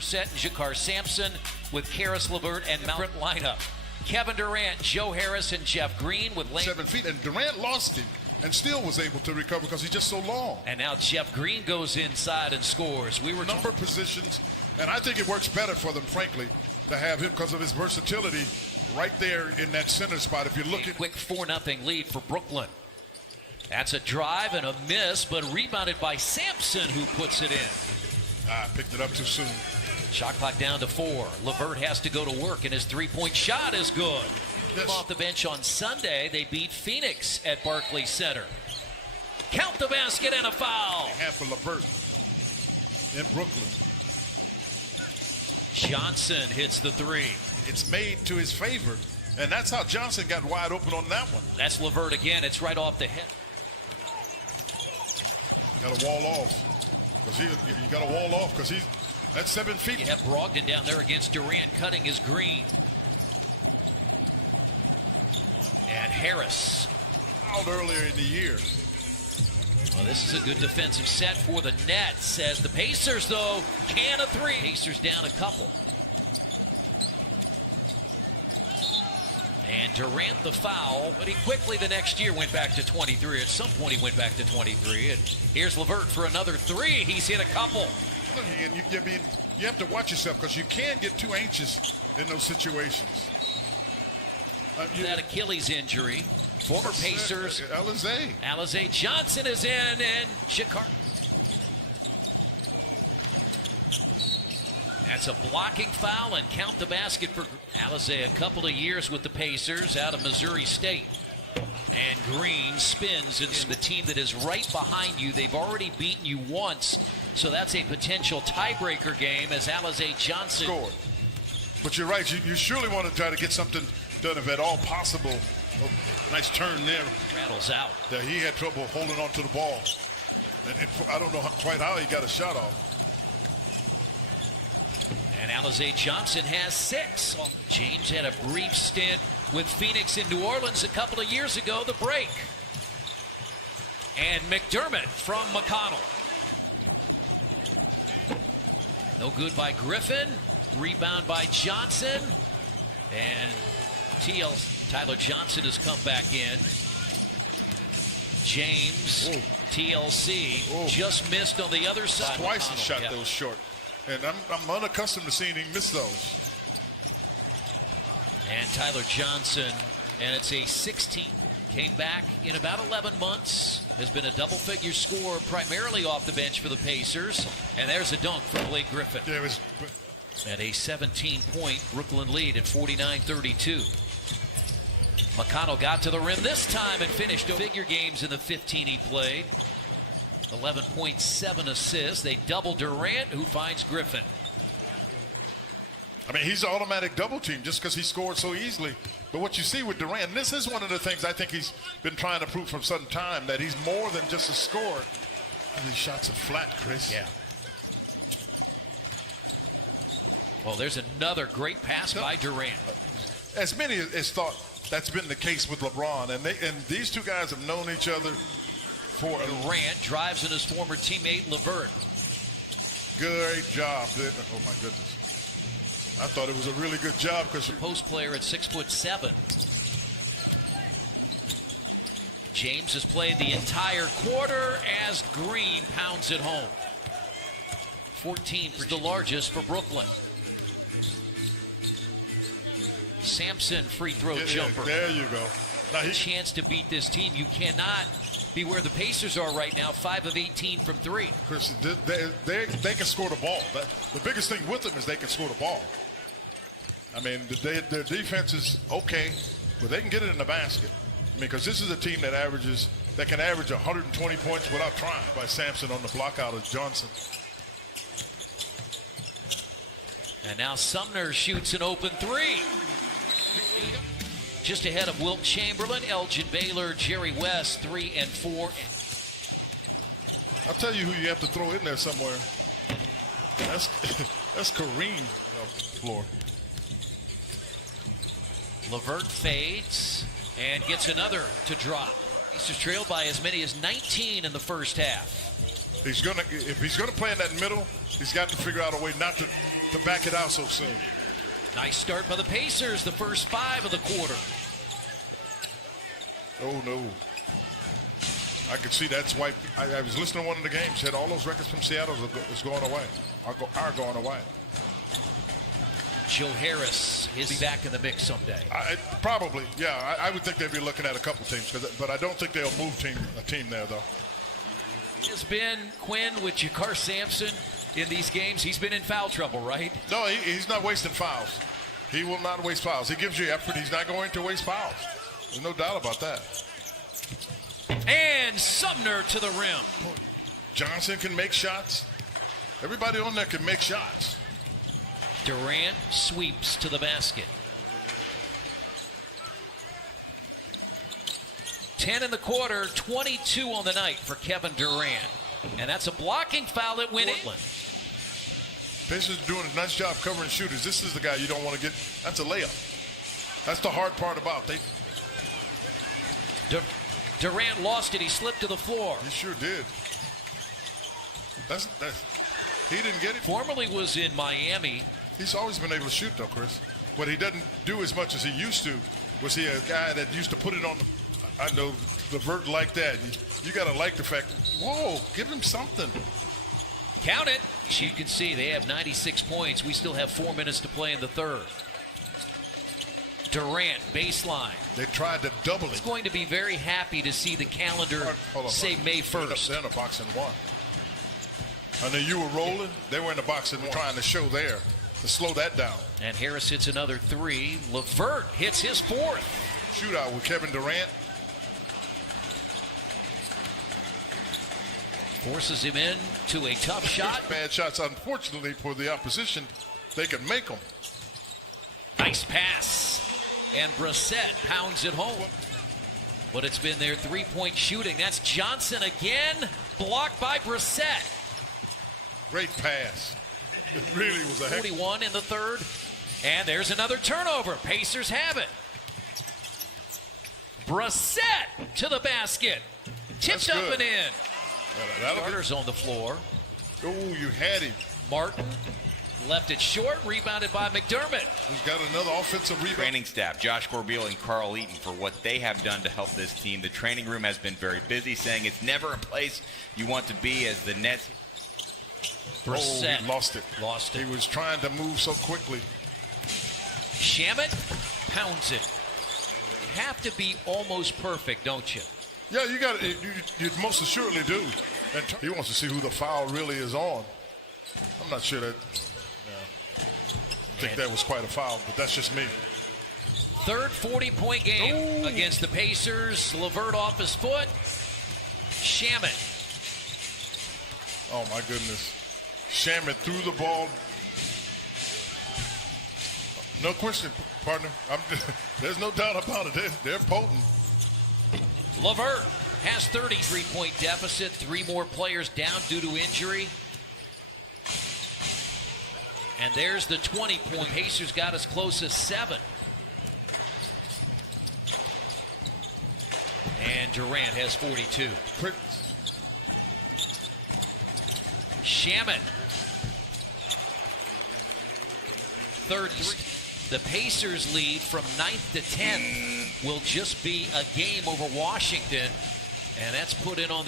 Set and Jakar Sampson with Karis LeVert and Mount lineup. Kevin Durant, Joe Harris, and Jeff Green with 7 feet, and Durant lost him and still was able to recover because he's just so long. And now Jeff Green goes inside and scores. We were number positions, and I think it works better for them, frankly, to have him because of his versatility right there in that center spot. If you're looking, quick 4-0 lead for Brooklyn. That's a drive and a miss, but rebounded by Sampson, who puts it in. Picked it up too soon. Shot clock down to 4. LeVert has to go to work, and his three-point shot is good. Yes. Off the bench on Sunday, they beat Phoenix at Barclays Center. Count the basket and a foul. Half for LeVert in Brooklyn. Johnson hits the 3. It's made to his favor, and that's how Johnson got wide open on that one. That's LeVert again. It's right off the head. Got to wall off. Because you got to wall off because that's 7 feet. You have Brogdon down there against Durant, cutting his green. And Harris. Out earlier in the year. Well, this is a good defensive set for the Nets. As the Pacers, though, can a 3. Pacers down a couple. And Durant the foul, but he quickly the next year went back to 23. At some point he went back to 23. And here's LeVert for another 3. He's hit a couple. And you have to watch yourself because you can get too anxious in those situations. That Achilles injury. Former Pacers. Alizé Johnson is in, and Jakar. That's a blocking foul, and count the basket for Alizé. A couple of years with the Pacers out of Missouri State. And Green spins in the team that is right behind you. They've already beaten you once, so that's a potential tiebreaker game as Alizé Johnson scored. But you're right, you surely want to try to get something done if at all possible. Oh, nice turn there. Rattles out. Yeah, he had trouble holding on to the ball. And I don't know quite how he got a shot off. And Alizé Johnson has 6. James had a brief stint with Phoenix in New Orleans a couple of years ago, the break. And McDermott from McConnell. No good by Griffin. Rebound by Johnson. And Tyler Johnson has come back in. James, TLC, just missed on the other side. Twice he shot those short. And I'm unaccustomed to seeing him miss those. And Tyler Johnson, and it's a 16. Came back in about 11 months. Has been a double-figure scorer primarily off the bench for the Pacers. And there's a dunk from Blake Griffin. Yeah, it was... At a 17-point Brooklyn lead at 49-32. McConnell got to the rim this time and finished figure games in the 15 he played. 11.7 assists. They double Durant, who finds Griffin. I mean, he's an automatic double team just because he scored so easily. But what you see with Durant, and this is one of the things I think he's been trying to prove from some time, that he's more than just a scorer. And these shots are flat, Chris. Yeah. Well, there's another great pass by Durant. As many as thought that's been the case with LeBron, and these two guys have known each other for Durant drives in his former teammate LeVert. Great job. Oh my goodness. I thought it was a really good job because post player at 6'7". James has played the entire quarter as Green pounds it home. 14 is the largest for Brooklyn. Sampson free throw jumper. There you go. Now chance to beat this team. You cannot be where the Pacers are right now, 5 of 18 from 3. Chris, they can score the ball. The biggest thing with them is they can score the ball. I mean, their defense is okay, but they can get it in the basket. I mean, because this is a team that can average 120 points without trying. By Sampson on the block out of Johnson. And now Sumner shoots an open 3. Just ahead of Wilt Chamberlain, Elgin Baylor, Jerry West, 3 and 4. I'll tell you who you have to throw in there somewhere. That's Kareem floor. LeVert fades and gets another to drop. He's just trailed by as many as 19 in the first half. If he's gonna play in that middle, he's got to figure out a way not to to back it out so soon. Nice start by the Pacers, the first 5 of the quarter. Oh, no. I could see that's why I was listening to one of the games, said all those records from Seattle is going away, are going away. Joe Harris is back in the mix someday. Probably, yeah. I would think they'd be looking at a couple teams, but I don't think they'll move a team there, though. Has been Quinn with Jakar Sampson in these games. He's been in foul trouble, right? No, he's not wasting fouls. He will not waste fouls. He gives you effort. He's not going to waste fouls. There's no doubt about that. And Sumner to the rim. Johnson can make shots. Everybody on there can make shots. Durant sweeps to the basket. 10 in the quarter, 22 on the night for Kevin Durant. And that's a blocking foul that went in. Pacers are doing a nice job covering shooters. This is the guy you don't want to get. That's a layup. That's the hard part about it. Durant lost it. He slipped to the floor. He sure did. He didn't get it. Formerly was in Miami. He's always been able to shoot, though, Chris. What he doesn't do as much as he used to was he a guy that used to put it on the. I know the vert like that. You got to like the fact. Whoa, give him something. Count it. As you can see, they have 96 points. We still have 4 minutes to play in the third. Durant, baseline. They tried to double it. He's going to be very happy to see the calendar say May 1st. They're in the box and one. I know you were rolling. They were in the box and trying to show there to slow that down. And Harris hits another 3. LeVert hits his 4th. Shootout with Kevin Durant. Forces him in to a tough shot. Bad shots, unfortunately, for the opposition. They can make them. Nice pass. And Brissett pounds it home. But it's been their three-point shooting. That's Johnson again. Blocked by Brissett. Great pass. It really was a heck. 41 in the third. And there's another turnover. Pacers have it. Brissett to the basket. Tipped up and in. Starters on the floor. Oh, you had him. Martin left it short, rebounded by McDermott. He's got another offensive rebound. Training staff, Josh Corbeil and Carl Eaton, for what they have done to help this team. The training room has been very busy, saying it's never a place you want to be as the Nets. Brissett. Oh, he lost it. Lost it. He was trying to move so quickly. Shamet pounds it. You have to be almost perfect, don't you? Yeah, you got it. You most assuredly do. And he wants to see who the foul really is on. I'm not sure that. I think that was quite a foul, but that's just me. Third 40-point game against the Pacers. LeVert off his foot. Shamet. Oh, my goodness. Shamet threw the ball. No question, partner. There's no doubt about it. They're potent. LeVert has 33-point deficit. 3 more players down due to injury. And there's the 20-point. Pacers got as close as 7. And Durant has 42. Shamet. Third 3. The Pacers lead from 9th to 10th will just be a game over Washington. And that's put in on the